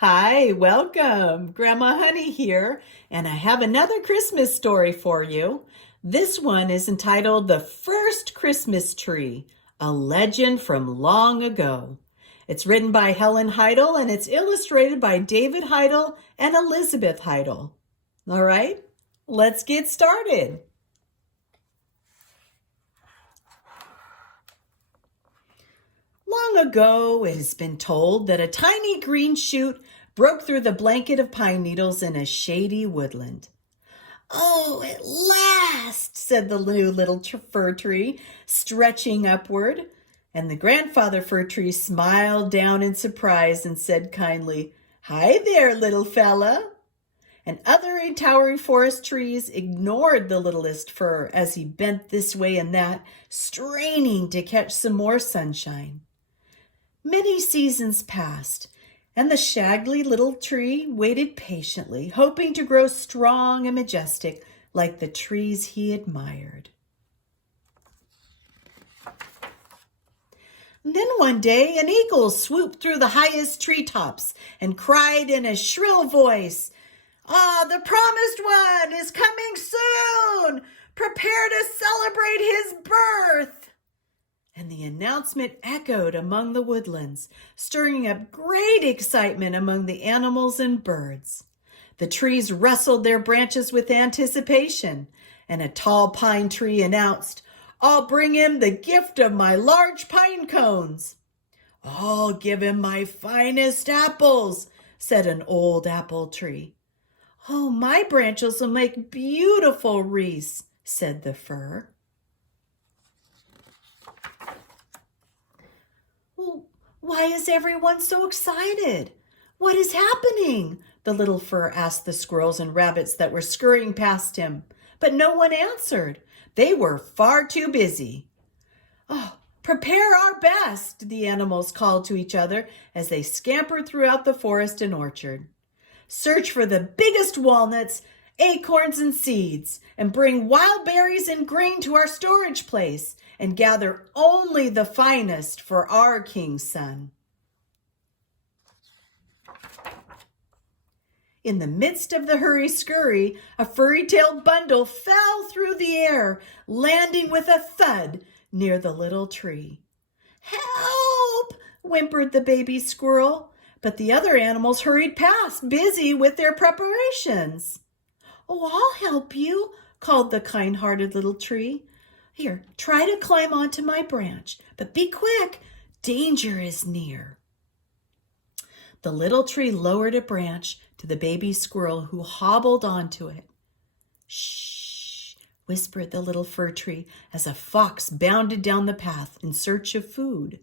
Hi, welcome. Grandma Honey here, and I have another Christmas story for you. This one is entitled The First Christmas Tree, a legend from long ago. It's written by Helen Heidel and it's illustrated by David Heidel and Elizabeth Heidel. All right, let's get started. Long ago, it has been told that a tiny green shoot broke through the blanket of pine needles in a shady woodland. "Oh, at last," said the new little fir tree, stretching upward. And the grandfather fir tree smiled down in surprise and said kindly, "Hi there, little fella." And other towering forest trees ignored the littlest fir as he bent this way and that, straining to catch some more sunshine. Many seasons passed, and the shaggy little tree waited patiently, hoping to grow strong and majestic like the trees he admired. And then one day an eagle swooped through the highest treetops and cried in a shrill voice, "The promised one is coming soon! Prepare to celebrate his birth!" And the announcement echoed among the woodlands, stirring up great excitement among the animals and birds. The trees rustled their branches with anticipation, and a tall pine tree announced, "I'll bring him the gift of my large pine cones." "I'll give him my finest apples," said an old apple tree. "Oh, my branches will make beautiful wreaths," said the fir. "Why is everyone so excited? What is happening?" the little fir asked the squirrels and rabbits that were scurrying past him. But no one answered. They were far too busy. "Prepare our best," the animals called to each other as they scampered throughout the forest and orchard. "Search for the biggest walnuts, acorns, and seeds, and bring wild berries and grain to our storage place, and gather only the finest for our king's son." In the midst of the hurry-scurry, a furry-tailed bundle fell through the air, landing with a thud near the little tree. "Help!" whimpered the baby squirrel, but the other animals hurried past, busy with their preparations. "Oh, I'll help you," called the kind-hearted little tree. "Here, try to climb onto my branch, but be quick. Danger is near." The little tree lowered a branch to the baby squirrel who hobbled onto it. "Shh," whispered the little fir tree as a fox bounded down the path in search of food.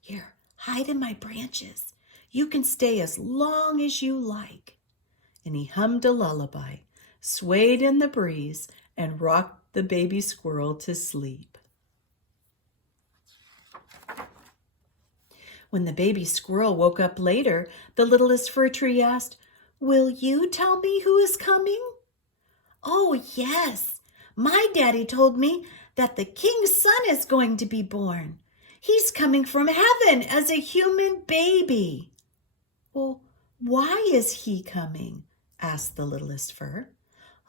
"Here, hide in my branches. You can stay as long as you like." And he hummed a lullaby, swayed in the breeze, and rocked the baby squirrel to sleep. When the baby squirrel woke up later, the littlest fir tree asked, "Will you tell me who is coming?" "Oh, yes. My daddy told me that the king's son is going to be born. He's coming from heaven as a human baby." "Well, why is he coming?" asked the littlest fir.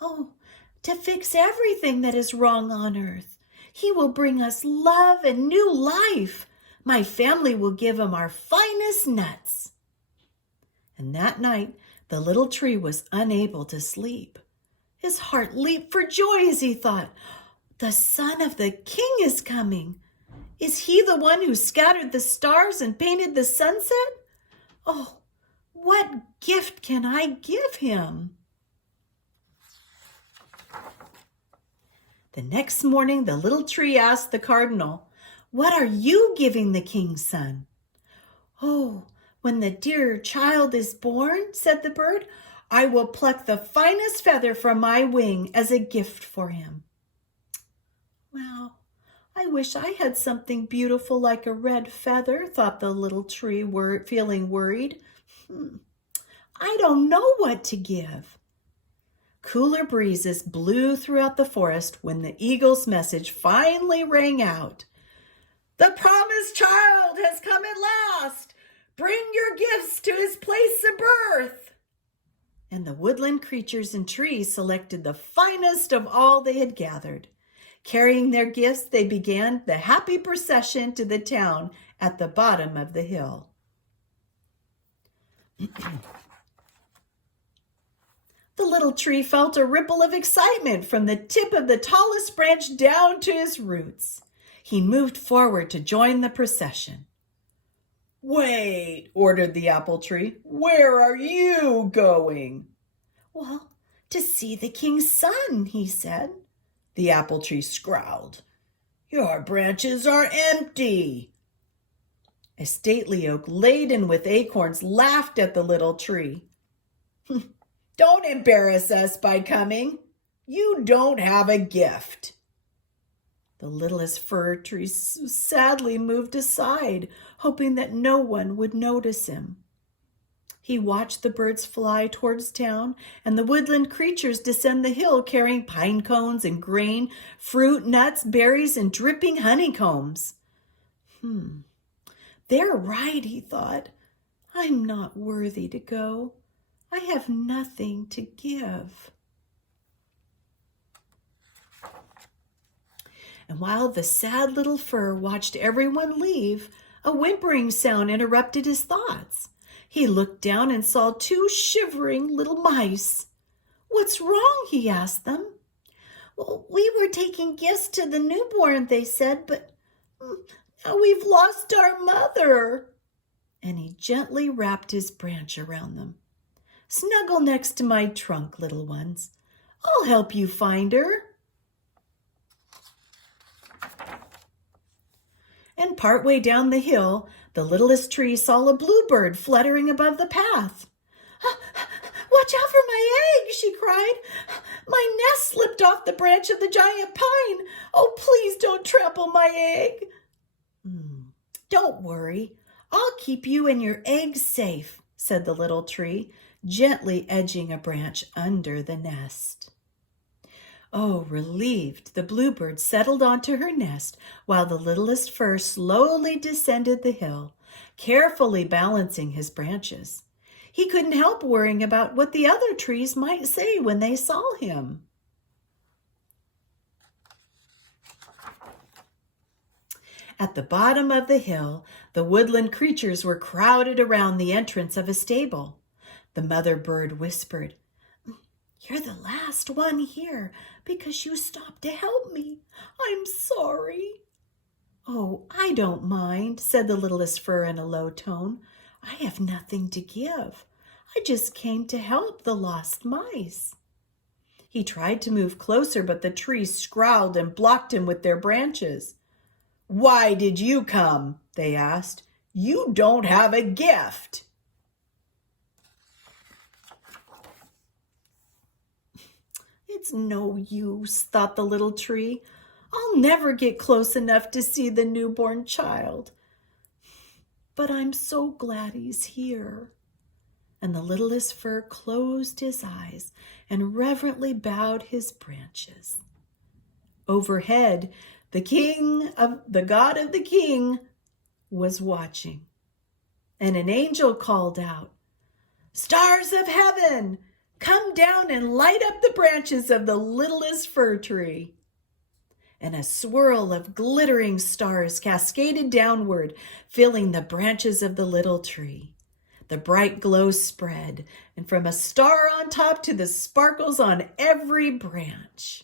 "Oh, to fix everything that is wrong on earth. He will bring us love and new life. My family will give him our finest nuts." And that night, the little tree was unable to sleep. His heart leaped for joy as he thought, "The son of the king is coming. Is he the one who scattered the stars and painted the sunset? Oh, what gift can I give him?" The next morning, the little tree asked the cardinal, "What are you giving the king's son?" "Oh, when the dear child is born," said the bird, "I will pluck the finest feather from my wing as a gift for him." "Well, I wish I had something beautiful like a red feather," thought the little tree, feeling worried. "I don't know what to give." Cooler breezes blew throughout the forest when the eagle's message finally rang out. "The promised child has come at last. Bring your gifts to his place of birth. And the woodland creatures and trees selected the finest of all they had gathered. Carrying their gifts, they began the happy procession to the town at the bottom of the hill. The little tree felt a ripple of excitement from the tip of the tallest branch down to his roots. He moved forward to join the procession. "Wait," ordered the apple tree. "Where are you going?" "Well, to see the king's son," he said. The apple tree scowled. "Your branches are empty." A stately oak laden with acorns laughed at the little tree. "Don't embarrass us by coming. You don't have a gift." The littlest fir tree sadly moved aside, hoping that no one would notice him. He watched the birds fly towards town and the woodland creatures descend the hill carrying pine cones and grain, fruit, nuts, berries, and dripping honeycombs. They're right, he thought. I'm not worthy to go. I have nothing to give. And while the sad little fir watched everyone leave, a whimpering sound interrupted his thoughts. He looked down and saw two shivering little mice. "What's wrong?" he asked them. "Well, we were taking gifts to the newborn," they said, "but now we've lost our mother." And he gently wrapped his branch around them. "Snuggle next to my trunk, little ones. I'll help you find her." And partway down the hill, the littlest tree saw a bluebird fluttering above the path. "Watch out for my egg," she cried. "My nest slipped off the branch of the giant pine. Oh, please don't trample my egg." "Don't worry. I'll keep you and your egg safe," said the little tree, gently edging a branch under the nest. Oh, relieved, the bluebird settled onto her nest while the littlest fir slowly descended the hill, carefully balancing his branches. He couldn't help worrying about what the other trees might say when they saw him. At the bottom of the hill, the woodland creatures were crowded around the entrance of a stable. The mother bird whispered, "You're the last one here because you stopped to help me. I'm sorry." "Oh, I don't mind," said the littlest fir in a low tone. "I have nothing to give. I just came to help the lost mice." He tried to move closer, but the trees scowled and blocked him with their branches. "Why did you come?" they asked. "You don't have a gift." "It's no use," thought the little tree. "I'll never get close enough to see the newborn child. But I'm so glad he's here." And the littlest fir closed his eyes and reverently bowed his branches. Overhead, the God of the king was watching. And an angel called out, "Stars of heaven, come down and light up the branches of the littlest fir tree." And a swirl of glittering stars cascaded downward, filling the branches of the little tree. The bright glow spread, and from a star on top to the sparkles on every branch.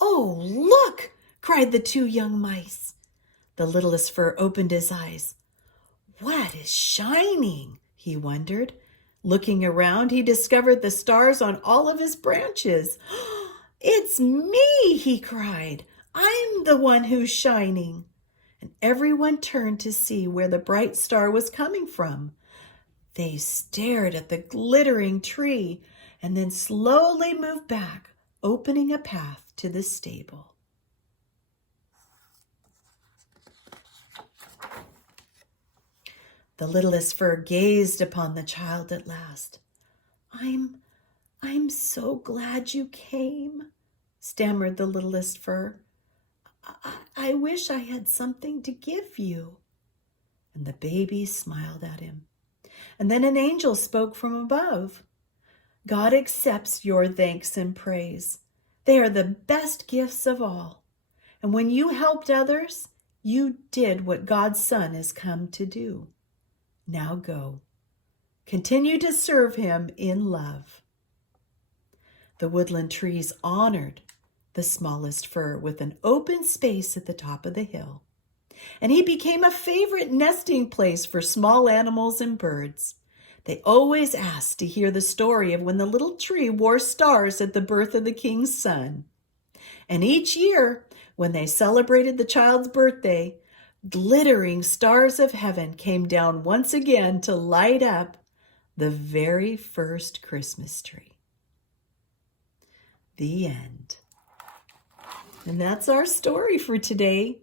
"Oh, look!" cried the two young mice. The littlest fir opened his eyes. "What is shining?" he wondered. Looking around, he discovered the stars on all of his branches. "It's me!" he cried. "I'm the one who's shining." And everyone turned to see where the bright star was coming from. They stared at the glittering tree and then slowly moved back, opening a path to the stable. The littlest fir gazed upon the child at last. I'm so glad you came," stammered the littlest fir. I wish I had something to give you." And the baby smiled at him. And then an angel spoke from above. "God accepts your thanks and praise. They are the best gifts of all. And when you helped others, you did what God's Son has come to do. Now go. Continue to serve him in love." The woodland trees honored the smallest fir with an open space at the top of the hill, and he became a favorite nesting place for small animals and birds. They always asked to hear the story of when the little tree wore stars at the birth of the king's son. And each year, when they celebrated the child's birthday, glittering stars of heaven came down once again to light up the very first Christmas tree. The end. And that's our story for today.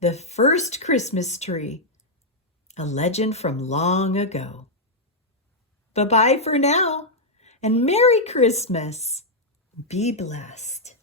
The first Christmas tree, a legend from long ago. Bye-bye for now, and Merry Christmas. Be blessed.